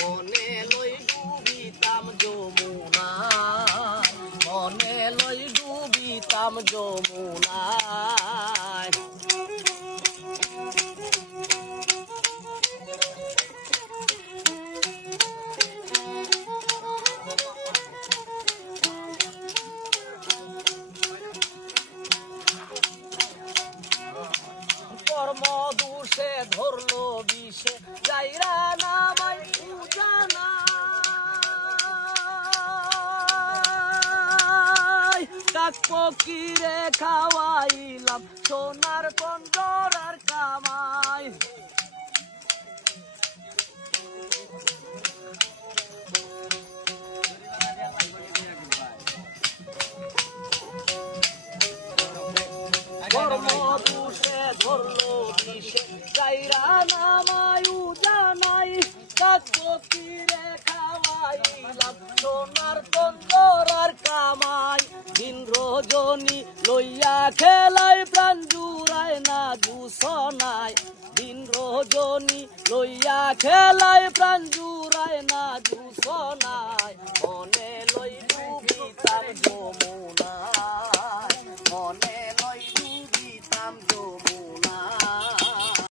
মনে লই ডুবিতাম যমুনায়, মনে লই ডুবিতাম যমুনায়। কর্মদোষে ধরলো বিষে যাইরা নামাই উজানায়, কাক ফকিরে খাওয়াইলাম সোনার পঞ্জরার কামাই। কর্মদোষে ধরলো বিষে যাইরা নামাই উজানাই, কাক ফকিরে খাওয়াইলাম সোনার পঞ্জরার কামাই। দিন রজনী লইয়া খেলাই প্রাণ জুড়ায় না জুসনায়, দিন রজনী লইয়া খেলাই প্রাণ জুড়ায় না জুসনায়। মনে লই ডুবিতাম যমুনায়,